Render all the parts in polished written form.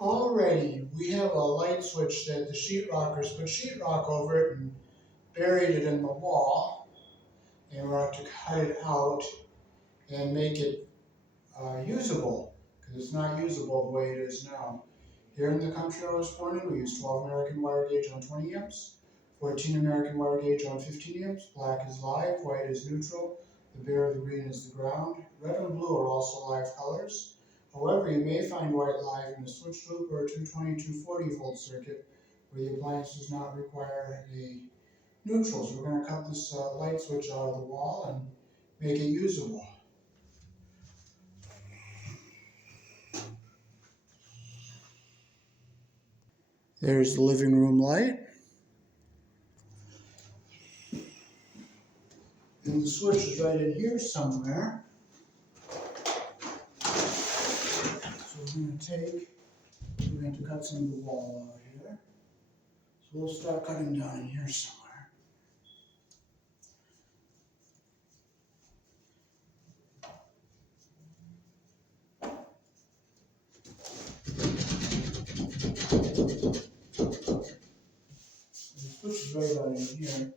Already, we have a light switch that the sheetrockers put sheetrock over it and buried it in the wall, and we're going to cut it out and make it usable, because it's not usable the way it is now. Here in the country I was born in, we use 12 American wire gauge on 20 amps, 14 American wire gauge on 15 amps. Black is live, white is neutral, the bare or the green is the ground. Red and blue are also live colors. However, you may find white live in a switch loop or a 220, 240 volt circuit where the appliance does not require a neutral. So we're going to cut this light switch out of the wall and make it usable. There's the living room light. And the switch is right in here somewhere. So we're going to cut some of the wall out here. So we'll start cutting down in here somewhere. The switch is right out in here.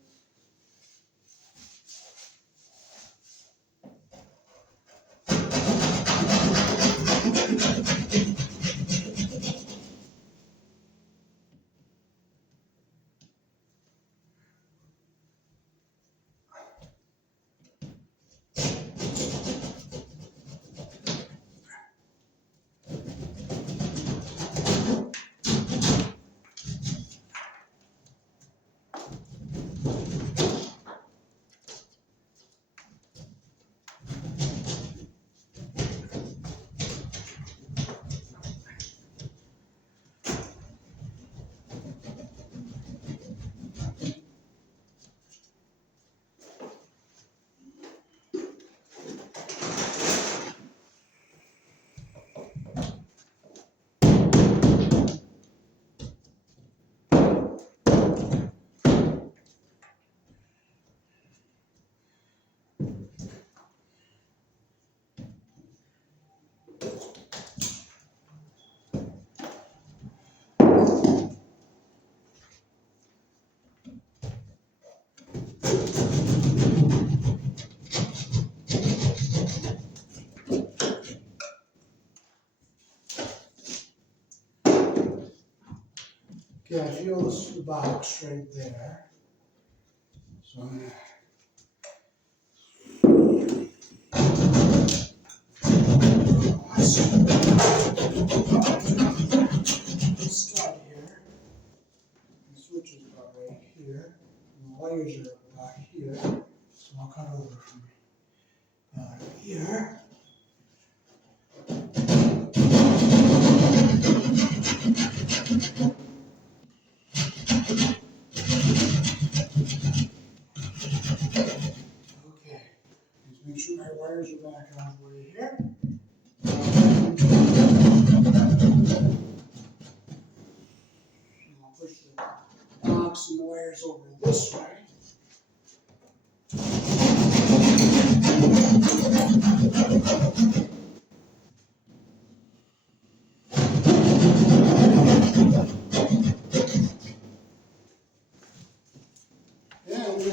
Okay, I feel this box right there. So I'm going to start here. The switch is about right here. And the wires are about here. So I'll cut over from here. Okay, let's make sure my wires are back all the way here. And I'll push the box and the wires over this way. And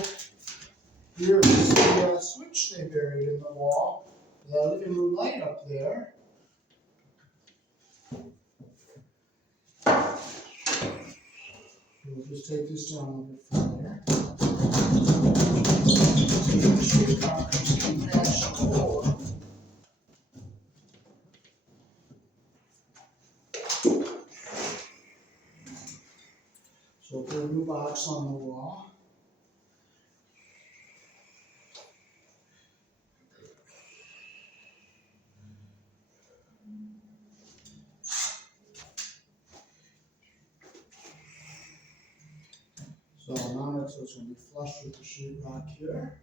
here is the switch they buried in the wall. The living room light up there. We'll just take this down a little bit further. So we'll put a new box on the wall. So I'll mount it so it's going to be flush with the sheetrock here.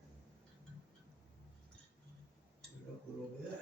Put it up a little bit.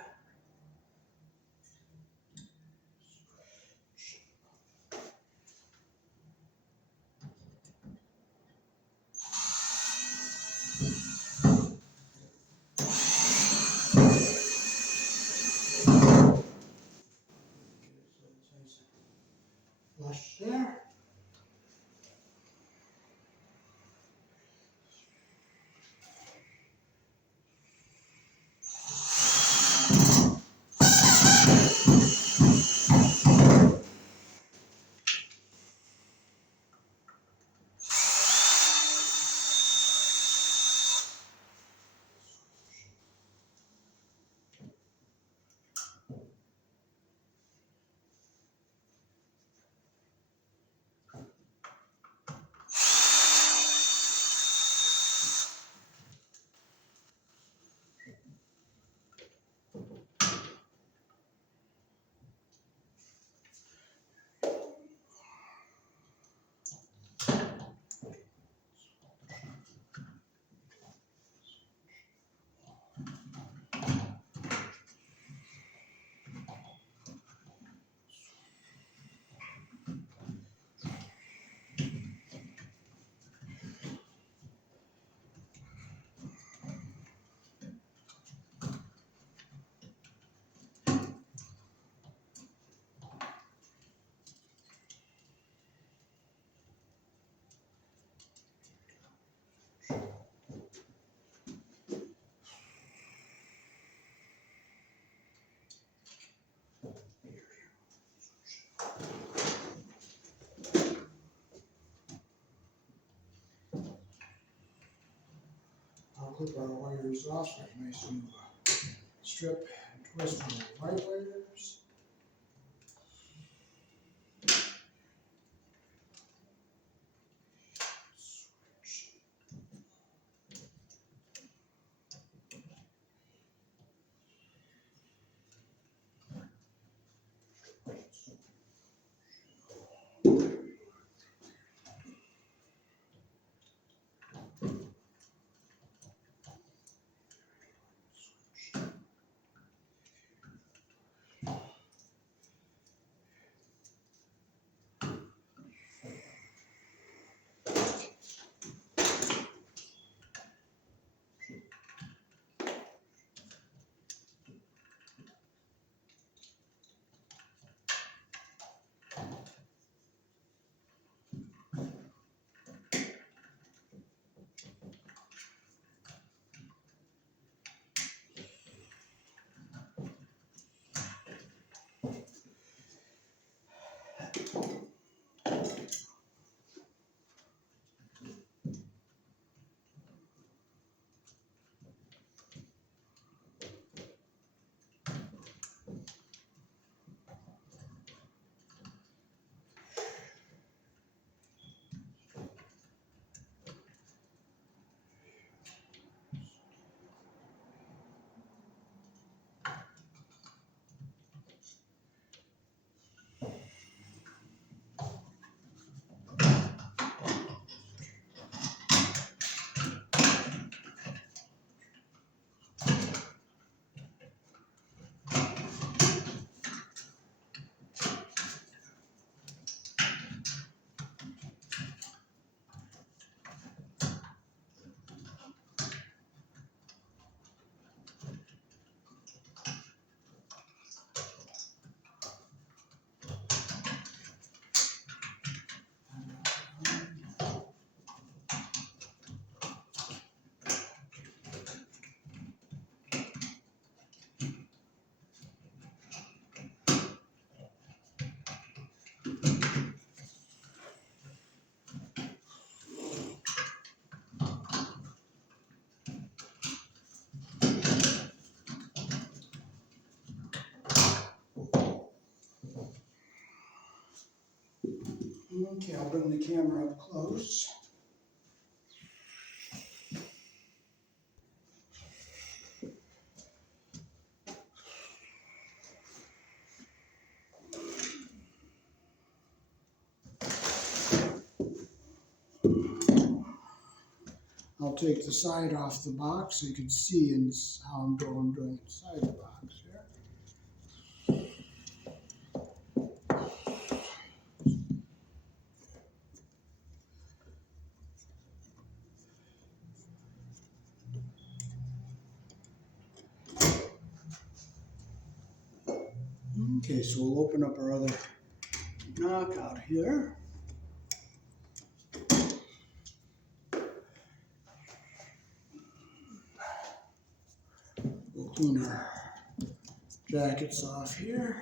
clip our wires off, so a nice new strip and twist our white wires. Okay, I'll bring the camera up close. I'll take the side off the box so you can see how I'm doing inside the box here. Okay, so we'll open up our other knockout here. We'll clean our jackets off here.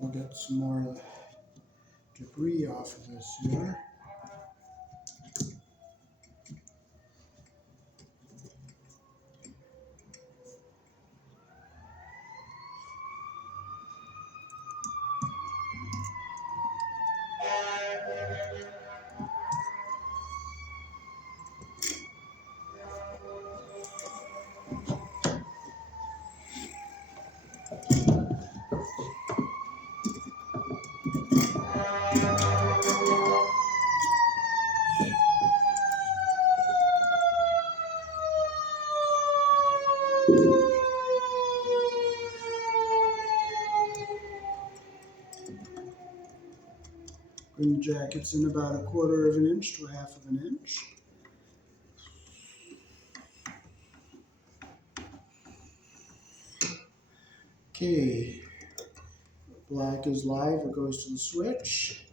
I'll get some more debris off of this here. Bring the jackets in about 1/4 of an inch to 1/2 of an inch. Okay, black is live, it goes to the switch.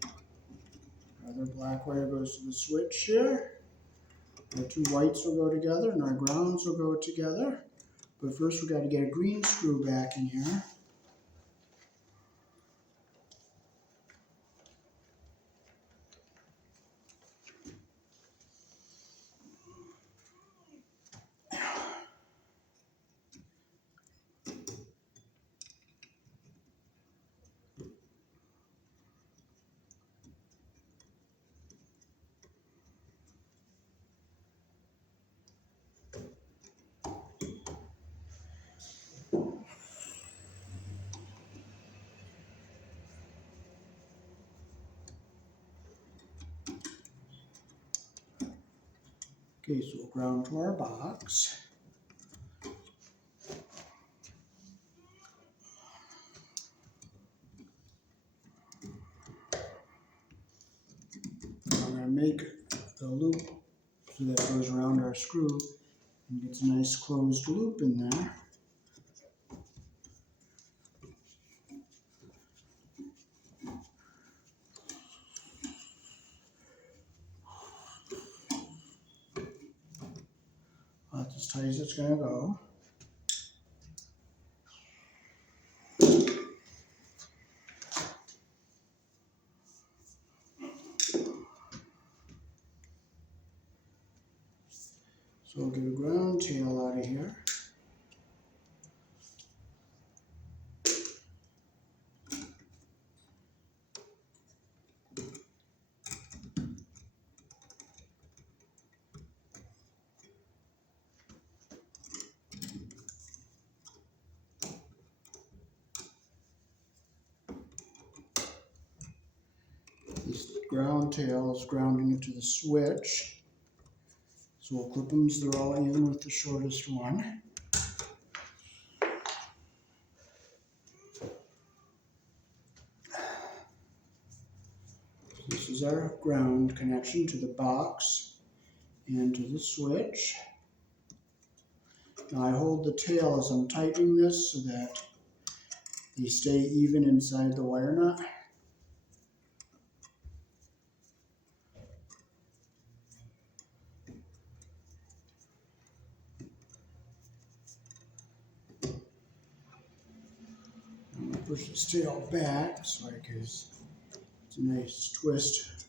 Another black wire goes to the switch here. Our 2 whites will go together and our grounds will go together. But first we got to get a green screw back in here. Okay, so we'll ground to our box. I'm going to make the loop so that it goes around our screw and gets a nice closed loop in there. That's as tight as it's going to go. So we'll get a ground tail out of here. This ground tail is grounding into the switch. So we'll clip them so they're all even with the shortest one. This is our ground connection to the box and to the switch. Now I hold the tail as I'm tightening this so that they stay even inside the wire nut. I'm going to push this tail back so it gives it's a nice twist.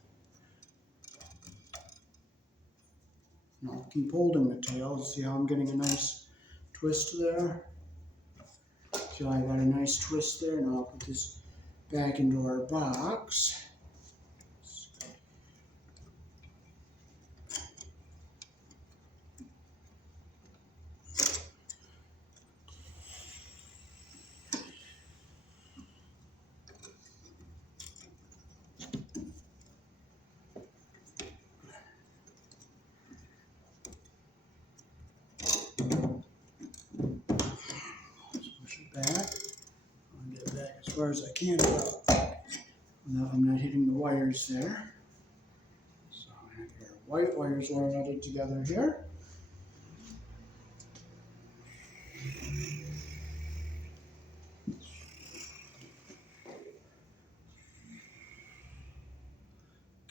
And I'll keep holding the tail. See how I'm getting a nice twist there? So I got a nice twist there. Now I'll put this back into our box. Back. I'll get it back as far as I can without I'm not hitting the wires there. So I'm going to get our white wires all knotted together here.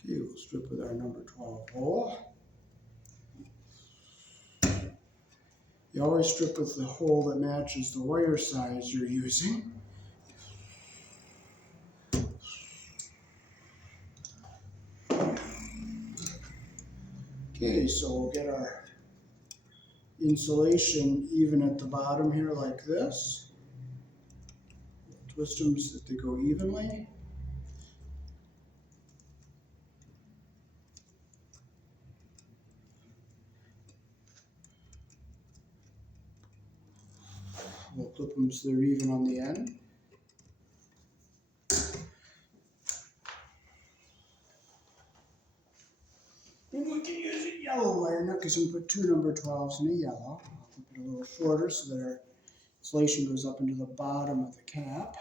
Okay, we'll strip with our number 12 hole. You always strip with the hole that matches the wire size you're using. Okay, so we'll get our insulation even at the bottom here like this. We'll twist them so that they go evenly. We'll clip them so they're even on the end. And we can use a yellow wire nut because we put 2 number 12s in a yellow. I'll clip it a little shorter so that our insulation goes up into the bottom of the cap.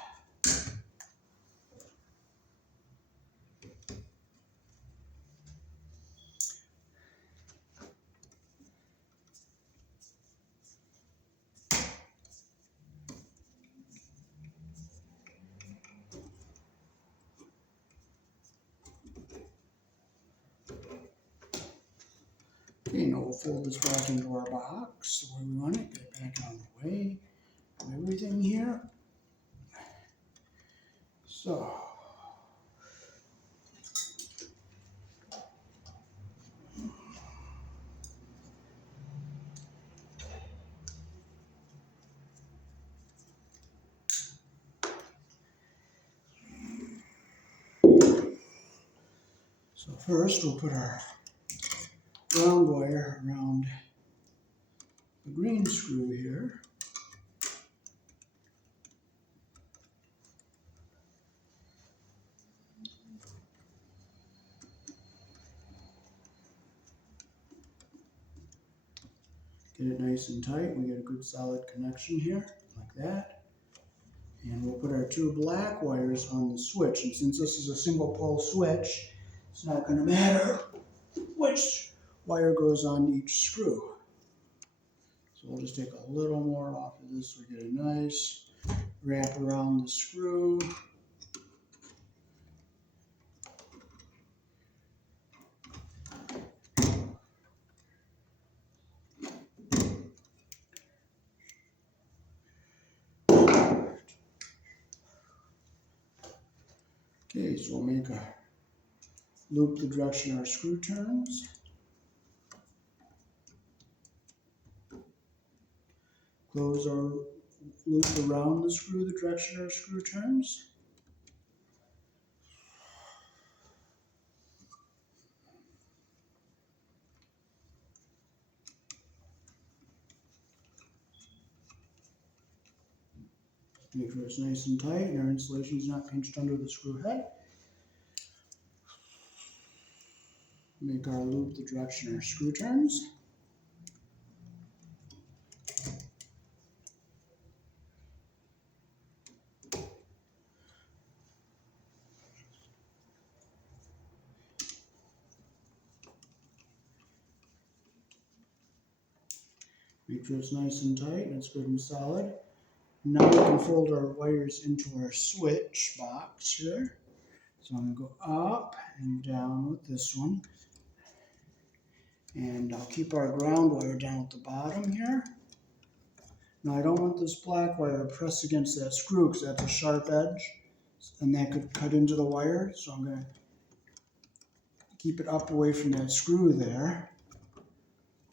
Okay, now we'll fold this back into our box the way we want it. Get it back out of the way of everything here. So, first we'll put our ground wire around the green screw here. Get it nice and tight. We get a good solid connection here, like that. And we'll put our two black wires on the switch. And since this is a single pole switch, it's not going to matter which wire goes on each screw. So we'll just take a little more off of this. We get a nice wrap around the screw. Okay, so we'll make a loop the direction our screw turns. Close our loop around the screw the direction our screw turns. Make sure it's nice and tight and our insulation is not pinched under the screw head. Make our loop the direction our screw turns. Make sure it's nice and tight and it's good and solid. Now we can fold our wires into our switch box here. So I'm going to go up and down with this one. And I'll keep our ground wire down at the bottom here. Now I don't want this black wire to press against that screw because that's a sharp edge and that could cut into the wire. So I'm going to keep it up away from that screw there.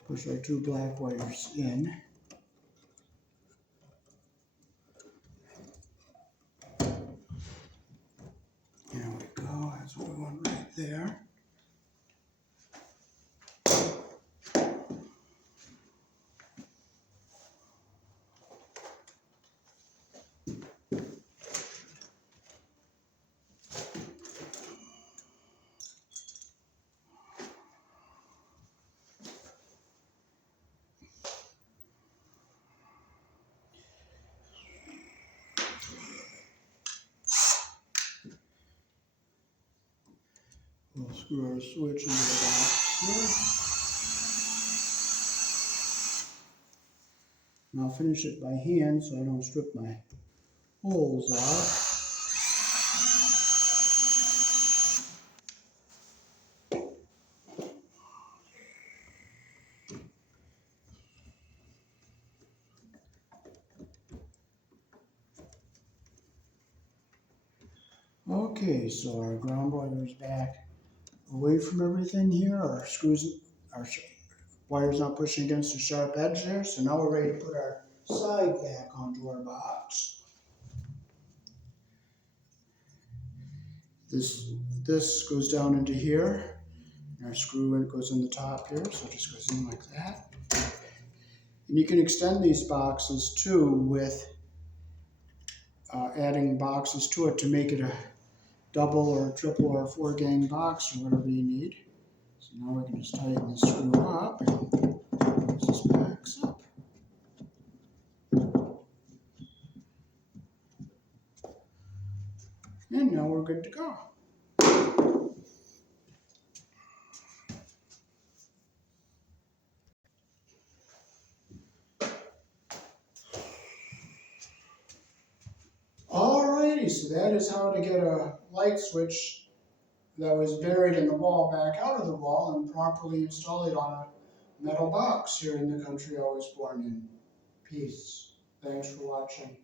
Push our two black wires in. There we go, that's what we want right there. We'll screw our switch into the box here. And I'll finish it by hand so I don't strip my holes out. Okay, so our ground wire is back away from everything here. Our wire's not pushing against the sharp edge there. So now we're ready to put our side back onto our box. This goes down into here. And our screw in goes in the top here, so it just goes in like that. And you can extend these boxes too with adding boxes to it to make it a double or triple or four gang box or whatever you need. So now we can just tighten the screw up and this backs up. And now we're good to go. Alrighty, so that is how to get a light switch that was buried in the wall back out of the wall and properly install it on a metal box here in the country I was born in. Peace. Thanks for watching.